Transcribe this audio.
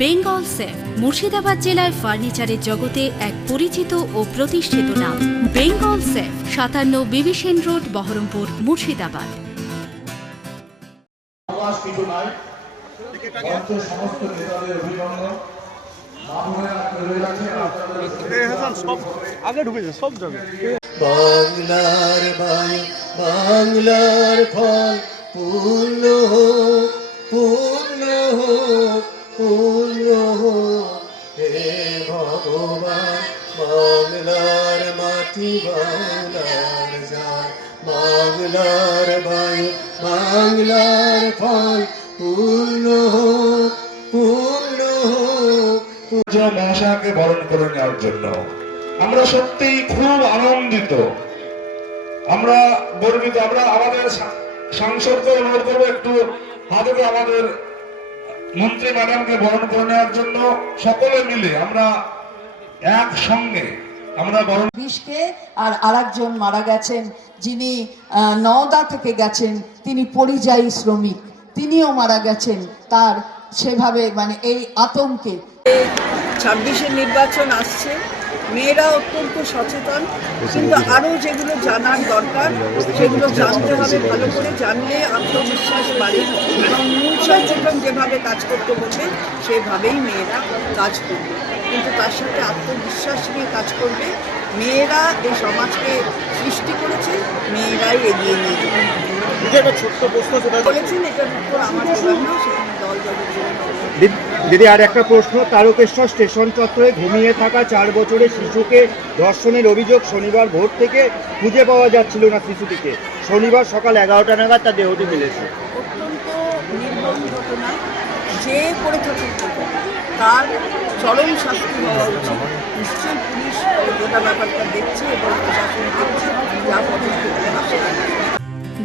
Bengal safe Murshidabad জেলায় ফার্নিচারের জগতে এক পরিচিত ও প্রতিষ্ঠিত নাম। বেঙ্গল সেফ সাতান্ন বিবিসেন রোড বহরমপুর মুর্শিদাবাদ। আগে ঢুকেছে সব বাংলার বায়ু বাংলার ফল পূর্ণ হোক পূর্ণ হোক। পূর্ণ হে ভগবান বাংলার মাটি বাংলার জান বাংলার বায়ু, বাংলার ফল পূর্ণ হোক পূর্ণ হোক মহাশয়কে বরণ করে নেওয়ার জন্য। আমরা সত্যিই খুব আনন্দিত। আমরা গর্বিত। আমরা আমাদের সাংসদকে অনুরোধ করব, একটু হাতে আমাদের মন্ত্রী ম্যাডামকে বরণ করে নেওয়ার জন্য সকলে মিলে আমরা একসঙ্গে আর আরেকজন মারা গেছেন, যিনি নওদা থেকে গেছেন, তিনি পরিযায়ী শ্রমিক। তিনিও মারা গেছেন, তার সেভাবে মানে এই আতঙ্কে। ছাব্বিশের নির্বাচন আসছে মেয়েরা অত্যন্ত সচেতন কিন্তু আরও যেগুলো জানার দরকার সেগুলো জানতে হবে ভালো করে জানলে আত্মবিশ্বাস বাড়ে। এবং মূল সচেতন যেভাবে কাজ করতে বলবে সেভাবেই মেয়েরা কাজ করবে। কিন্তু তার সাথে আত্মবিশ্বাস নিয়ে কাজ করবে মেয়েরা এই সমাজকে সৃষ্টি করেছে মেয়েরাই এগিয়ে নিয়ে যাবে। ছোট্ট প্রশ্ন বলেছেন এটার উত্তর আমার জন্য সেখানে দল দলের দিদি, আর একটা প্রশ্ন, তারকেশ্বর স্টেশন চত্বরে ঘুমিয়ে থাকা চার বছরের শিশুকে ধর্ষণের অভিযোগ শনিবার ভোর থেকে খুঁজে পাওয়া যাচ্ছিল না শিশুটিকে। শনিবার সকাল এগারোটা নাগাদ তার দেহটি মিলেছে তার চরম শাস্তি হওয়া উচিত। নিশ্চয়ই পুলিশ গোটা ব্যাপারটা দেখছে এবং প্রশাসন দেখছে যা নেবে।